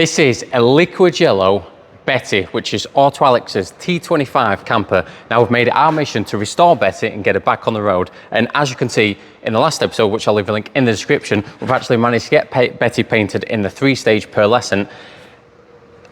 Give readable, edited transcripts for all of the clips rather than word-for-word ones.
This is a liquid yellow Betty, which is Auto Alex's T25 camper. Now we've made it our mission to restore Betty and get her back on the road. And as you can see in the last episode, which I'll leave a link in the description, we've actually managed to get Betty painted in the 3-stage pearlescent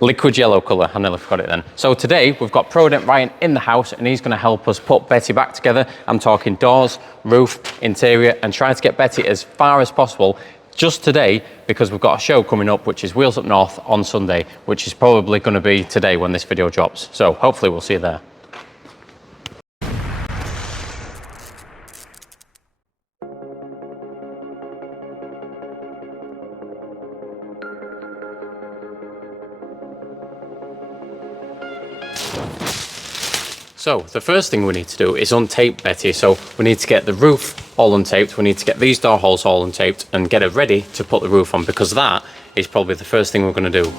liquid yellow colour. I nearly forgot it then. So today we've got Prodent Ryan in the house and he's going to help us put Betty back together. I'm talking doors, roof, interior, and trying to get Betty as far as possible just today, because we've got a show coming up which is Wheels Up North on Sunday, which is probably going to be today when this video drops. So hopefully we'll see you there. So the first thing we need to do is untape Betty. So we need to get the roof all untaped. We need to get these door holes all untaped and get it ready to put the roof on, because that is probably the first thing we're going to do.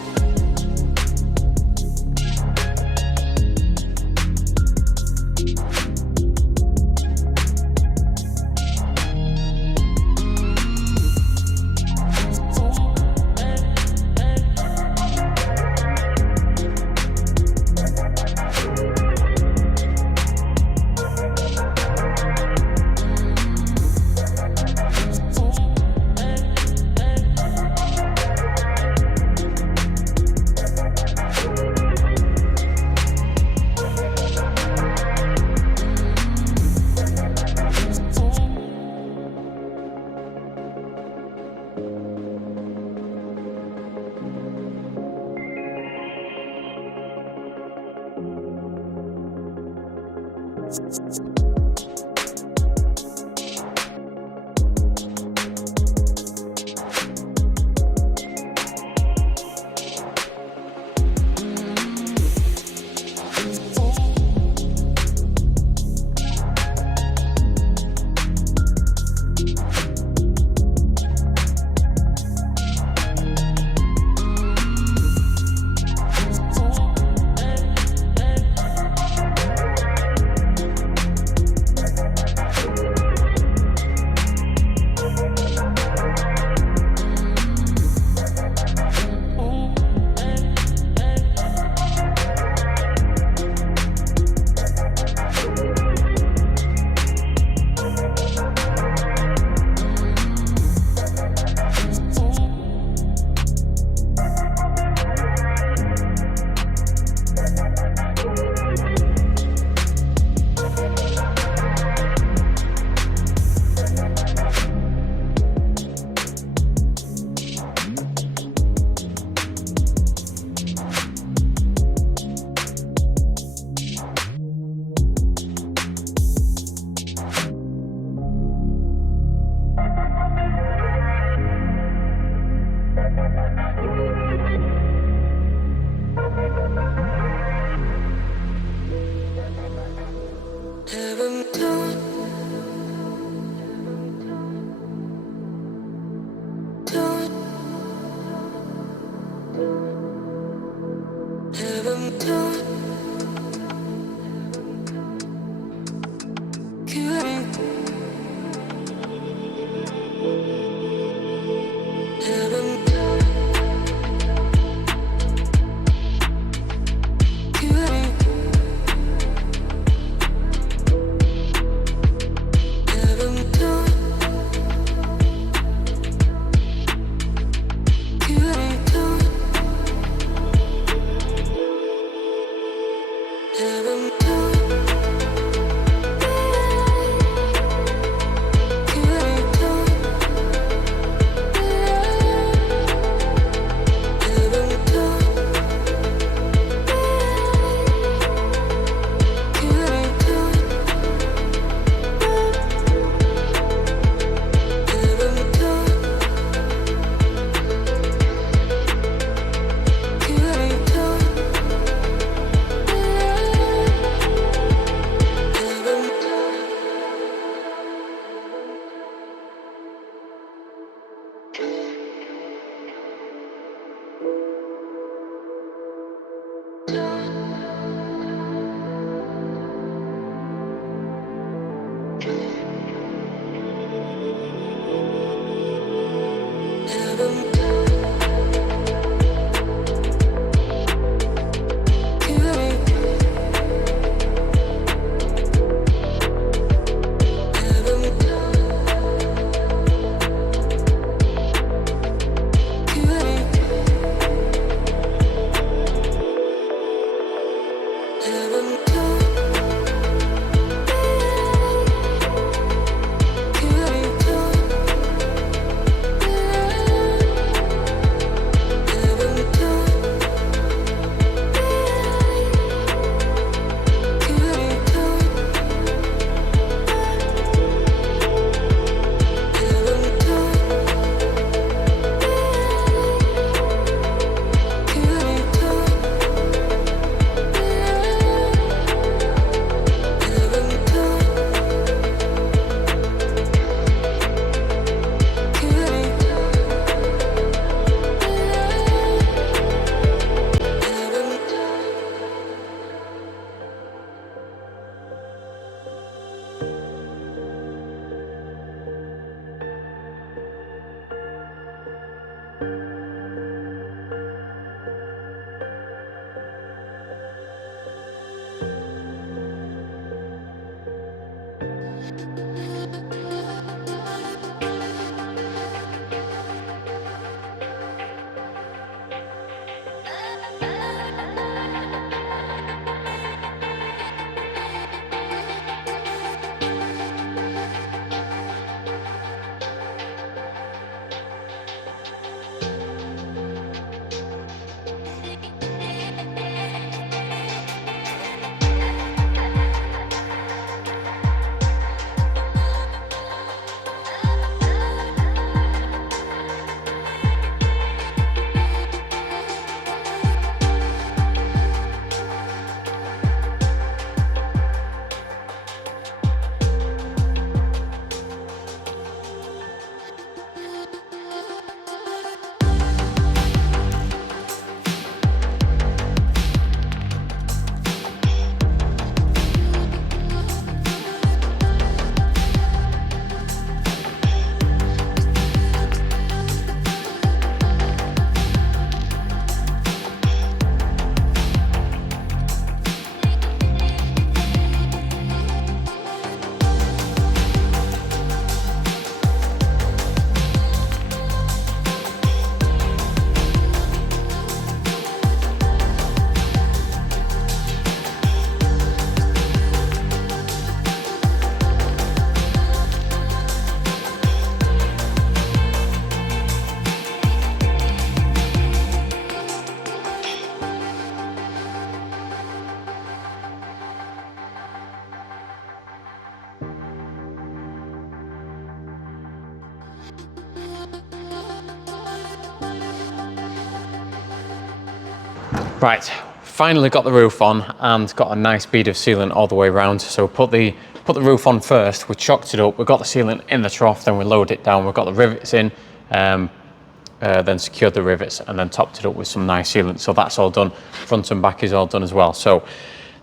Right, finally got the roof on and got a nice bead of sealant all the way around. So put the roof on first, we chocked it up, we got the sealant in the trough, then we lowered it down, we got the rivets in, then secured the rivets and then topped it up with some nice sealant. So that's all done. Front and back is all done as well. So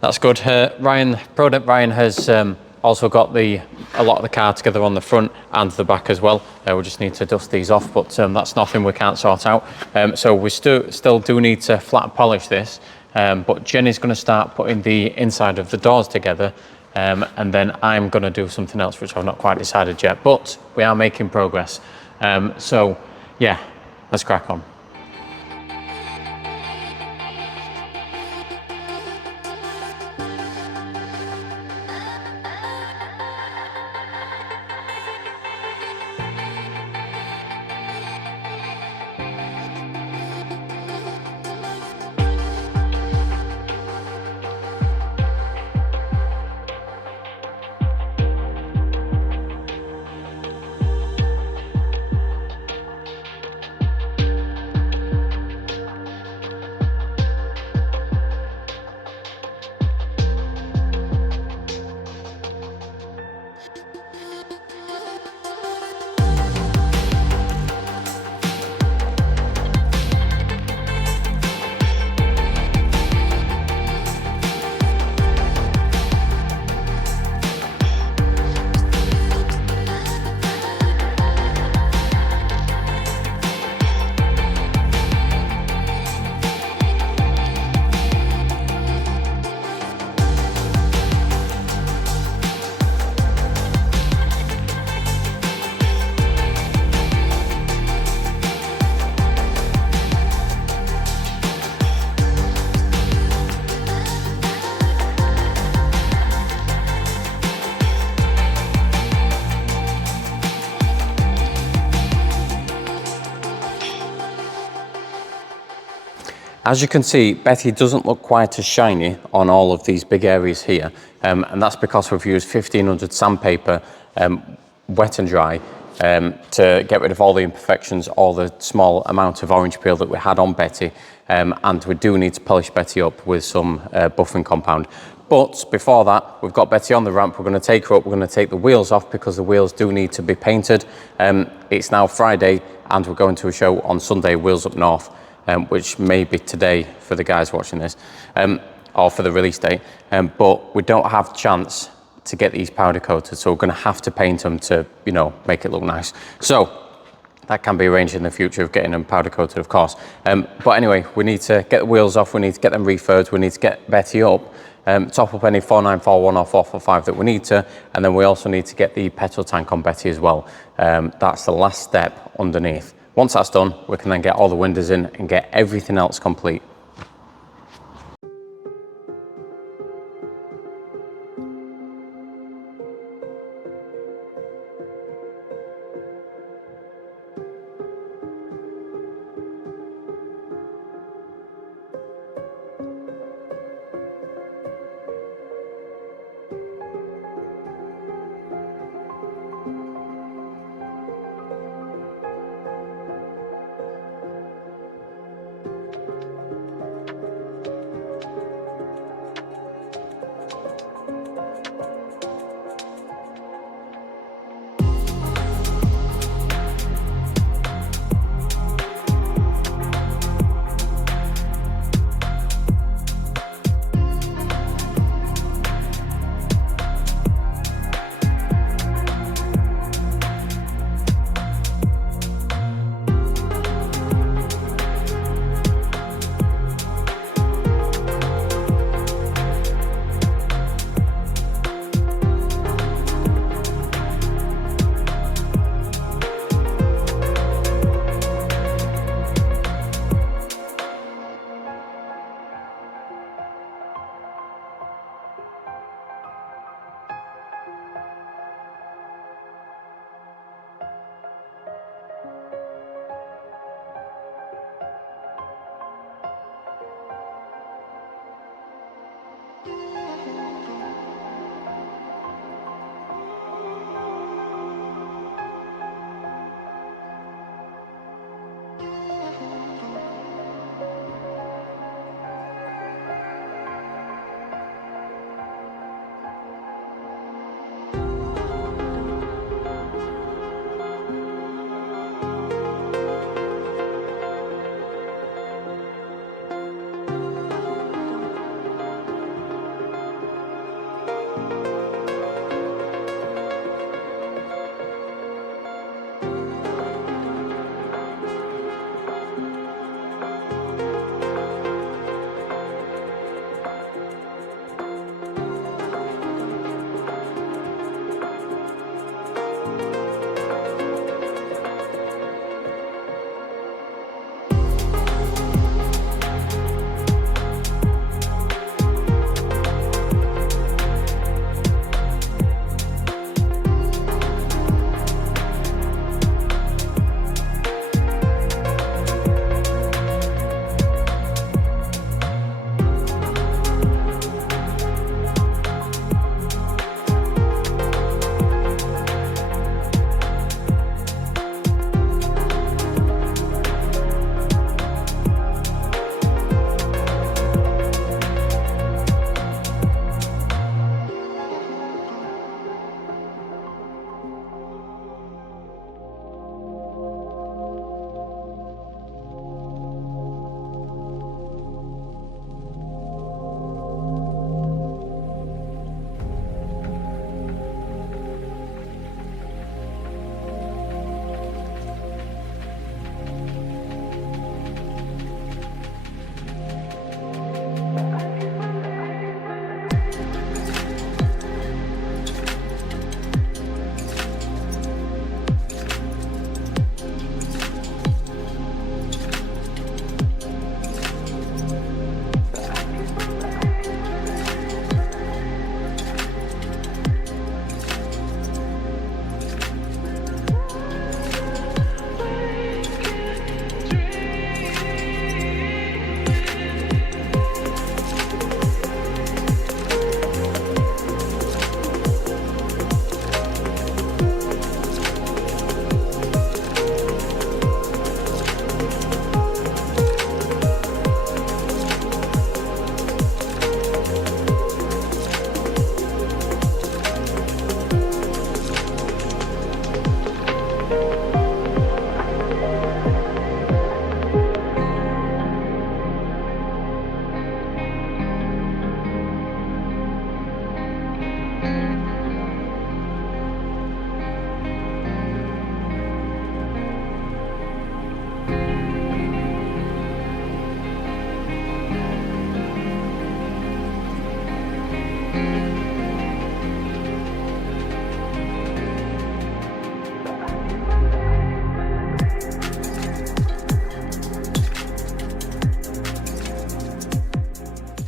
that's good. Ryan has also got a lot of the car together on the front and the back as well. We just need to dust these off, but that's nothing we can't sort out. So we still do need to flat polish this, but Jenny's going to start putting the inside of the doors together, and then I'm going to do something else which I've not quite decided yet, but we are making progress. So yeah, let's crack on. As you can see, Betty doesn't look quite as shiny on all of these big areas here, and that's because we've used 1500 sandpaper, wet and dry, to get rid of all the imperfections, all the small amount of orange peel that we had on Betty, and we do need to polish Betty up with some buffing compound. But before that, we've got Betty on the ramp. We're going to take her up. We're going to take the wheels off because the wheels do need to be painted. It's now Friday and we're going to a show on Sunday, Wheels Up North, which may be today for the guys watching this, or for the release date. But we don't have a chance to get these powder coated, so we're going to have to paint them to, you know, make it look nice. So that can be arranged in the future of getting them powder coated, of course. But anyway, we need to get the wheels off, we need to get them refurbed, we need to get Betty up, top up any 4941 or 445 that we need to, and then we also need to get the petrol tank on Betty as well. That's the last step underneath. Once that's done, we can then get all the windows in and get everything else complete.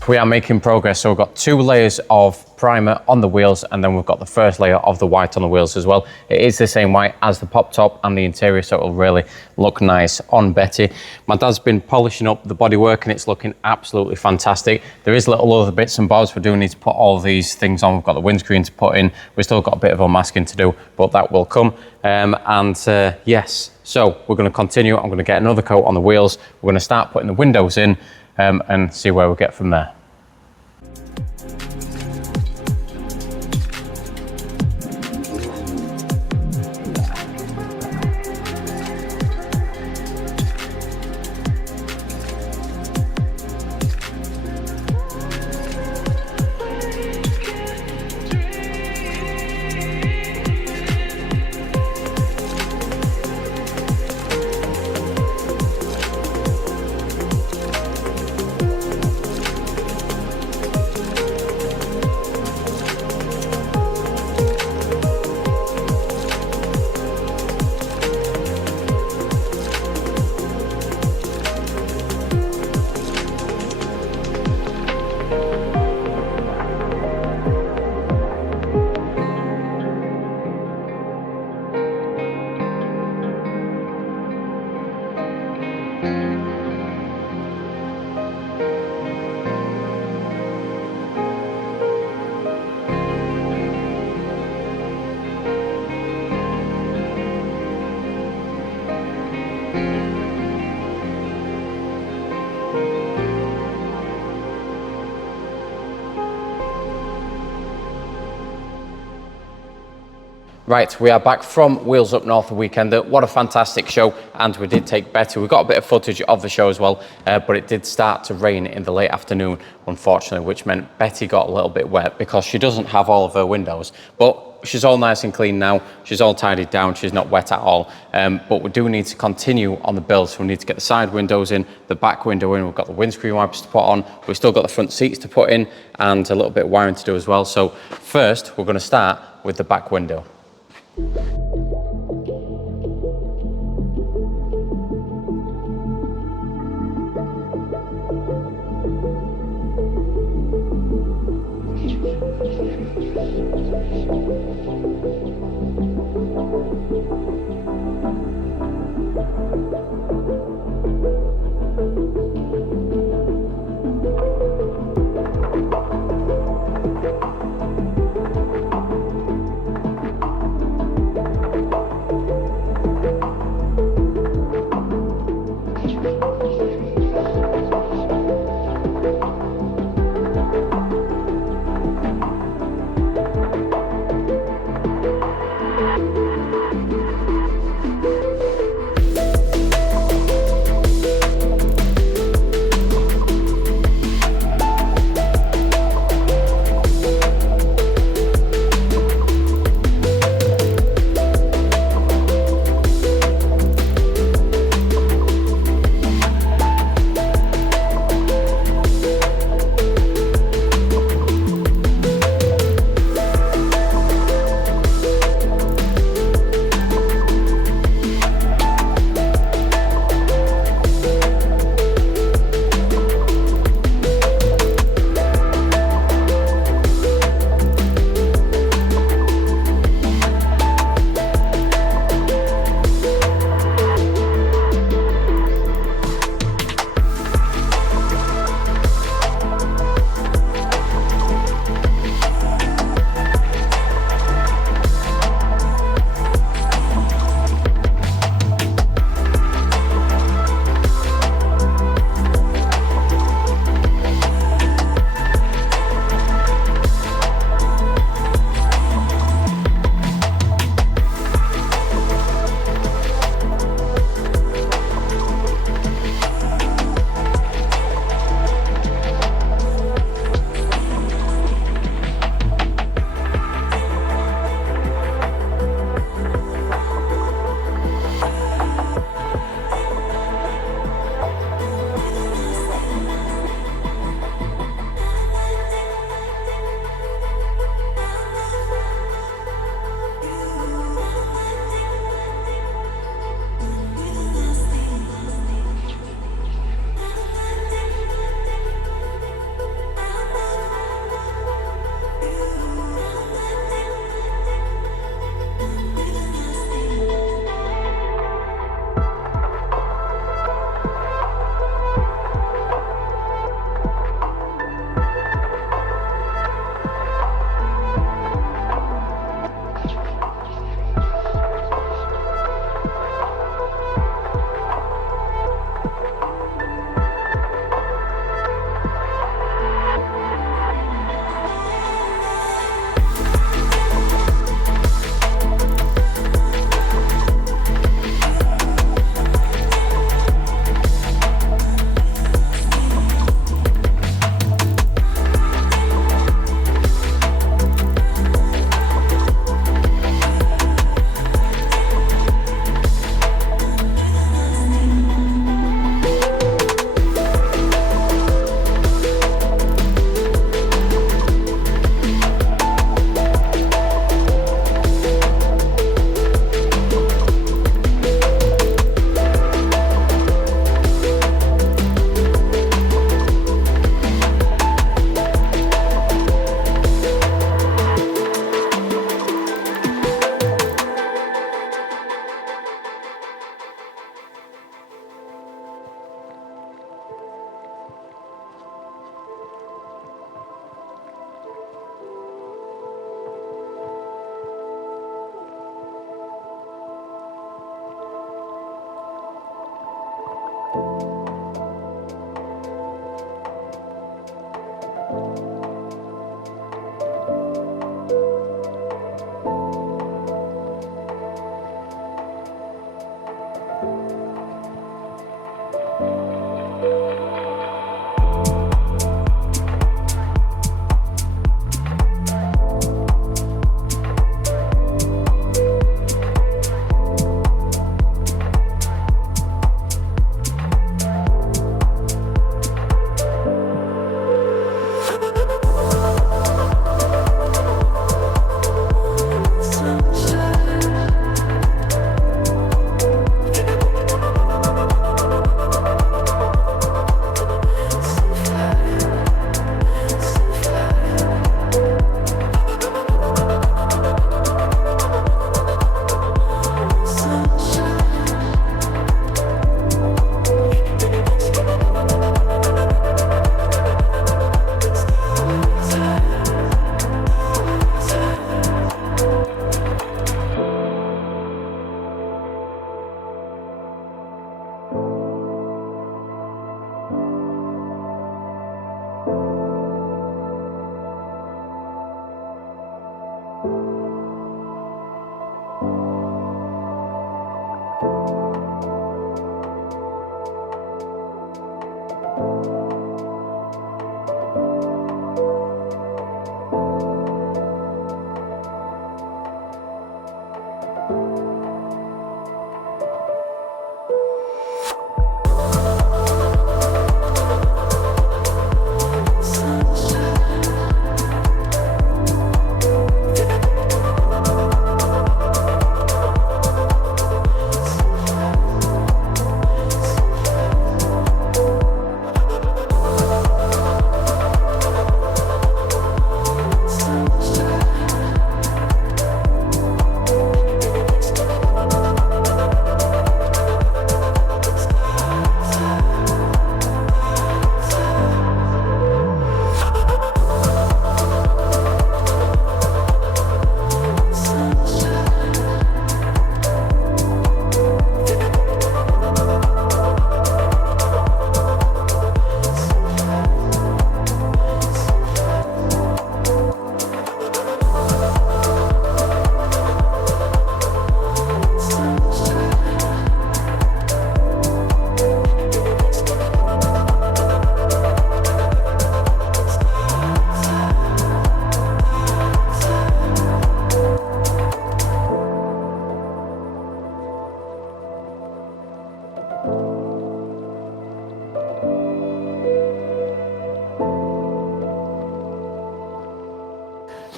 We are making progress. So we've got 2 layers of primer on the wheels, and then we've got the first layer of the white on the wheels as well. It is the same white as the pop top and the interior, so it'll really look nice on Betty. My dad's been polishing up the bodywork and it's looking absolutely fantastic. There is little other bits and bobs. We do need to put all these things on. We've got the windscreen to put in. We've still got a bit of unmasking to do, but that will come. Yes, so we're going to continue. I'm going to get another coat on the wheels. We're going to start putting the windows in and see where we get from there. Right, we are back from Wheels Up North the weekend. What a fantastic show, and we did take Betty. We got a bit of footage of the show as well, but it did start to rain in the late afternoon, unfortunately, which meant Betty got a little bit wet because she doesn't have all of her windows. But she's all nice and clean now. She's all tidied down. She's not wet at all. But we do need to continue on the build, so we need to get the side windows in, the back window in. We've got the windscreen wipers to put on. We've still got the front seats to put in and a little bit of wiring to do as well. So first, we're going to start with the back window.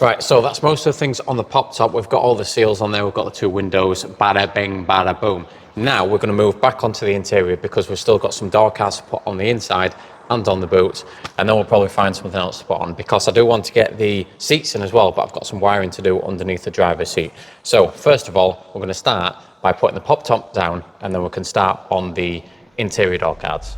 Right, so that's most of the things on the pop top. We've got all the seals on there. We've got the 2 windows, bada bing, bada boom. Now we're going to move back onto the interior because we've still got some door cards to put on the inside and on the boot, and then we'll probably find something else to put on because I do want to get the seats in as well, but I've got some wiring to do underneath the driver's seat. So first of all, we're going to start by putting the pop top down, and then we can start on the interior door cards.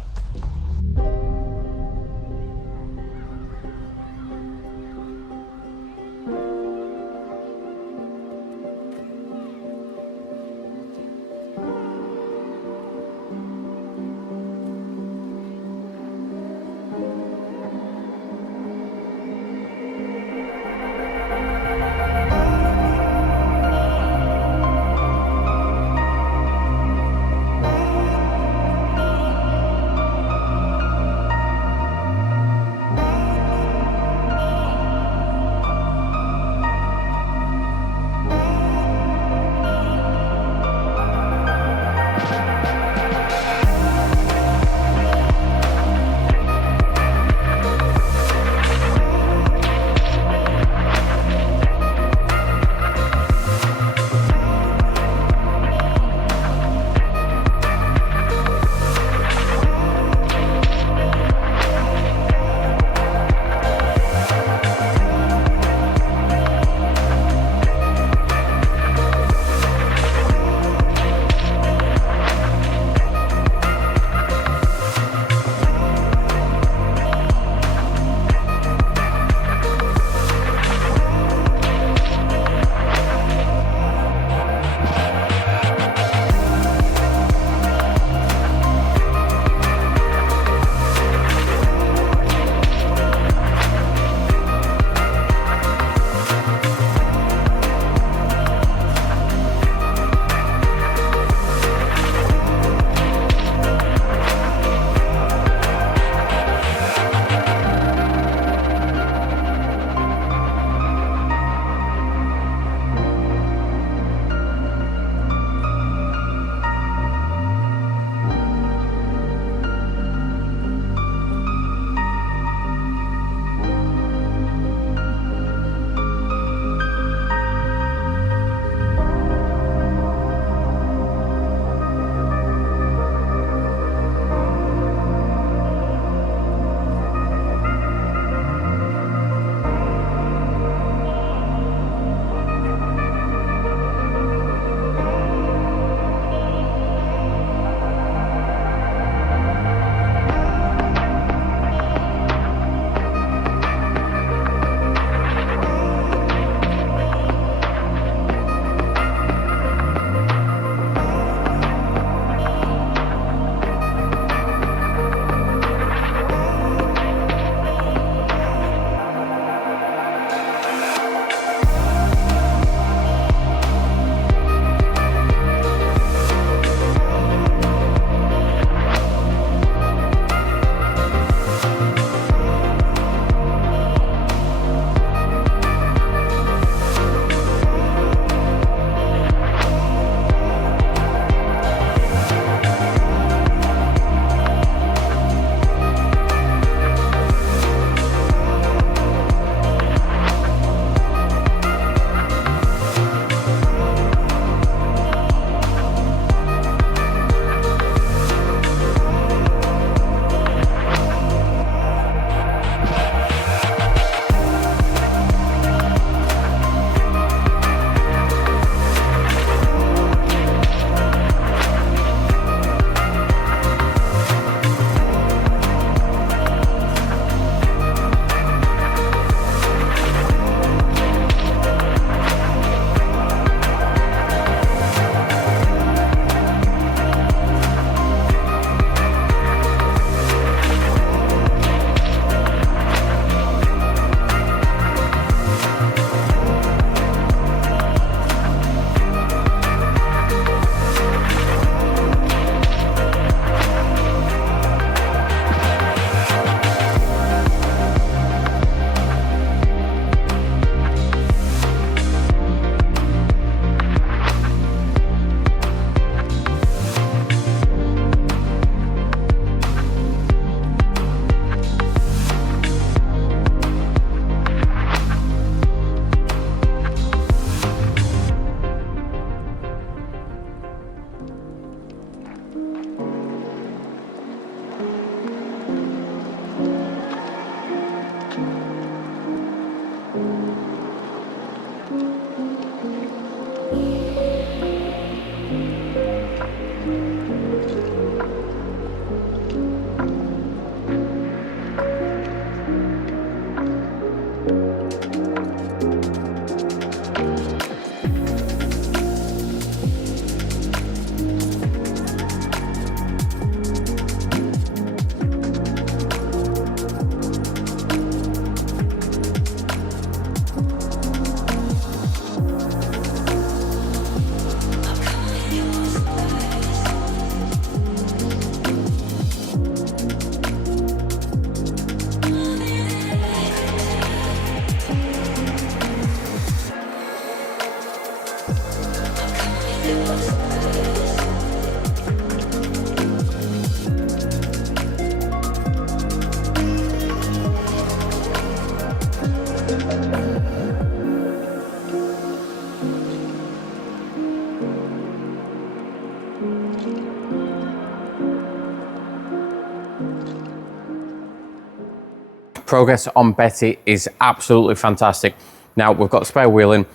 progress on Betty is absolutely fantastic. Now we've got the spare wheel in,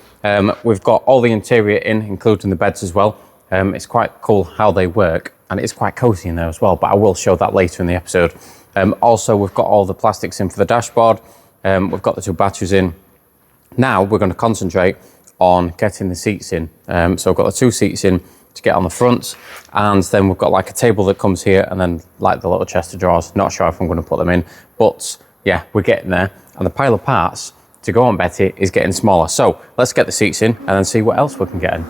we've got all the interior in, including the beds as well. It's quite cool how they work, and it's quite cozy in there as well, but I will show that later in the episode. Also, we've got all the plastics in for the dashboard. We've got the 2 batteries in. Now we're going to concentrate on getting the seats in. So I've got the 2 seats in to get on the front, and then we've got like a table that comes here, and then like the little chest of drawers. Not sure if I'm going to put them in, but yeah, we're getting there. And the pile of parts to go on Betty is getting smaller. So let's get the seats in and then see what else we can get in.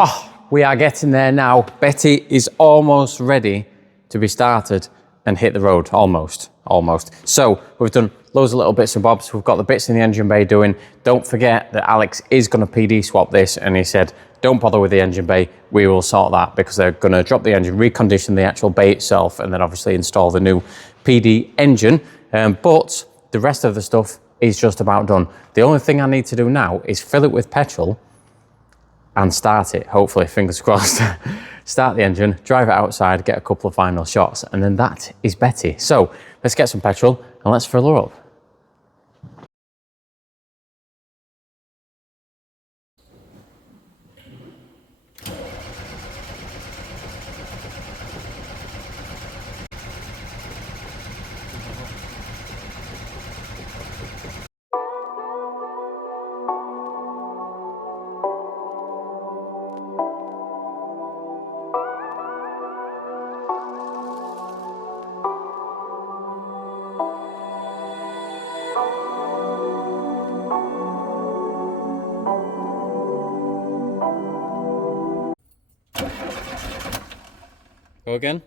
Oh, we are getting there now. Betty is almost ready to be started and hit the road, almost. So we've done loads of little bits and bobs. We've got the bits in the engine bay doing. Don't forget that Alex is going to PD swap this, and he said, don't bother with the engine bay, we will sort that, because they're going to drop the engine, recondition the actual bay itself, and then obviously install the new PD engine. But the rest of the stuff is just about done. The only thing I need to do now is fill it with petrol and start it, hopefully, fingers crossed. Start the engine, drive it outside, get a couple of final shots, and then that is Betty. So let's get some petrol and let's fill her up. Go again.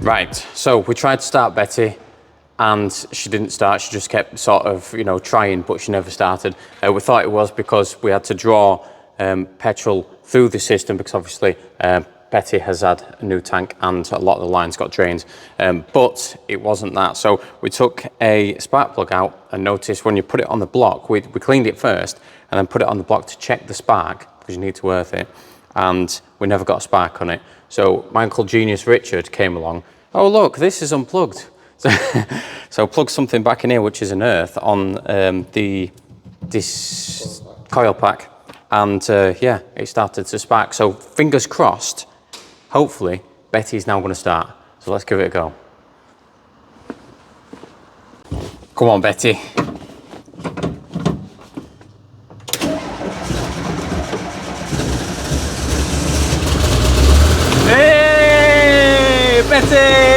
Right, so we tried to start Betty, and she didn't start. She just kept sort of, you know, trying, but she never started. We thought it was because we had to draw petrol through the system, because obviously Betty has had a new tank and a lot of the lines got drained, but it wasn't that. So we took a spark plug out and noticed when you put it on the block, we cleaned it first and then put it on the block to check the spark, because you need to earth it, and we never got a spark on it. So my Uncle Genius Richard came along. Oh look, this is unplugged. So plug something back in here, which is an earth on this coil pack, and yeah, it started to spark. So fingers crossed, hopefully Betty's now going to start. So let's give it a go. Come on, Betty. Hey, Betty!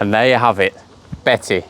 And there you have it, Betty.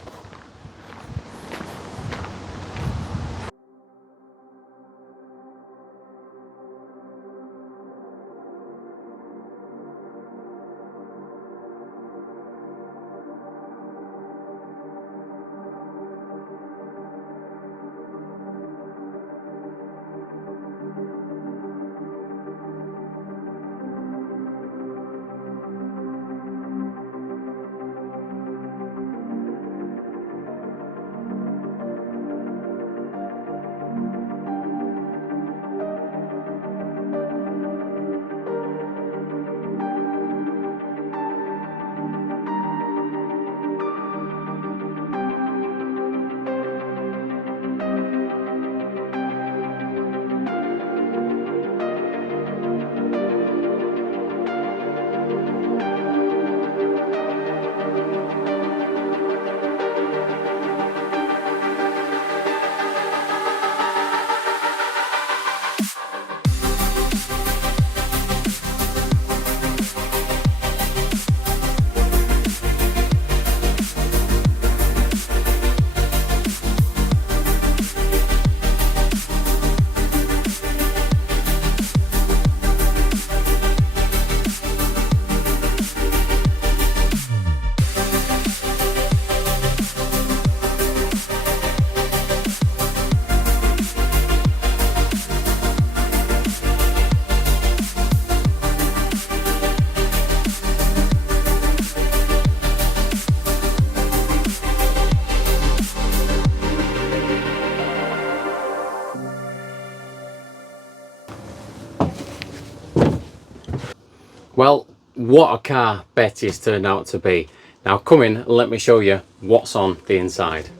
Well, what a car Betty's turned out to be. Now come in and let me show you what's on the inside.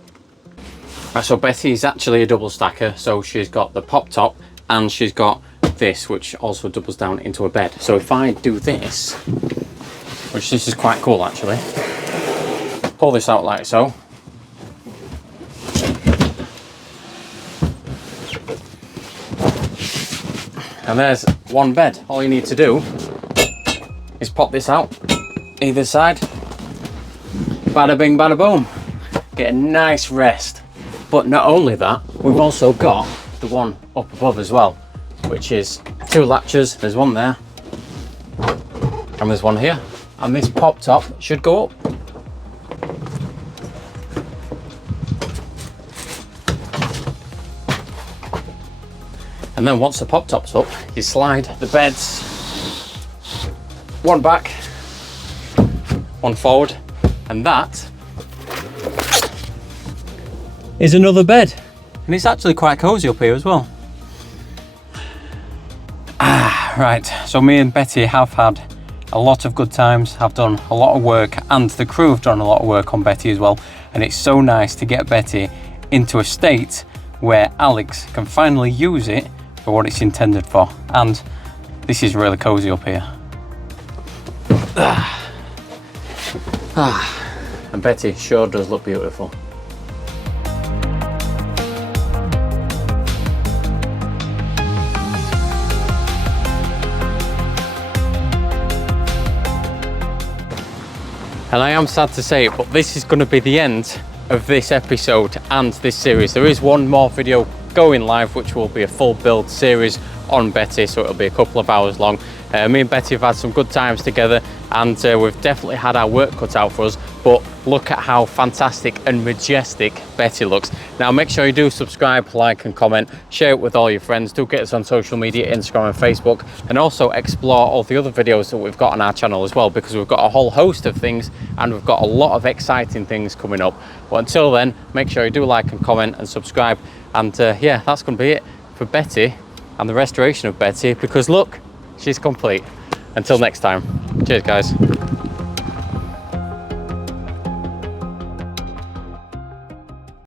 Right, so Betty's actually a double stacker, so she's got the pop top and she's got this, which also doubles down into a bed. So if I do this, which this is quite cool actually, pull this out like so, and there's one bed. All you need to do is pop this out either side, bada bing bada boom, get a nice rest. But not only that, we've also got the one up above as well, which is two latches. There's one there and there's one here, and this pop top should go up. And then once the pop top's up, you slide the beds one back, one forward, and that is another bed. And it's actually quite cozy up here as well. Right, so me and Betty have had a lot of good times. I've done a lot of work, and the crew have done a lot of work on Betty as well. And it's so nice to get Betty into a state where Alex can finally use it for what it's intended for. And this is really cozy up here. And Betty sure does look beautiful. And I am sad to say it, but this is going to be the end of this episode and this series. There is one more video going live, which will be a full build series on Betty, so it'll be a couple of hours long. Me and Betty have had some good times together, and we've definitely had our work cut out for us, but look at how fantastic and majestic Betty looks. Now make sure you do subscribe, like and comment, share it with all your friends, do get us on social media, Instagram and Facebook, and also explore all the other videos that we've got on our channel as well, because we've got a whole host of things and we've got a lot of exciting things coming up. But until then, make sure you do like and comment and subscribe, and yeah, that's going to be it for Betty and the restoration of Betty, because look, she's complete. Until next time, cheers guys.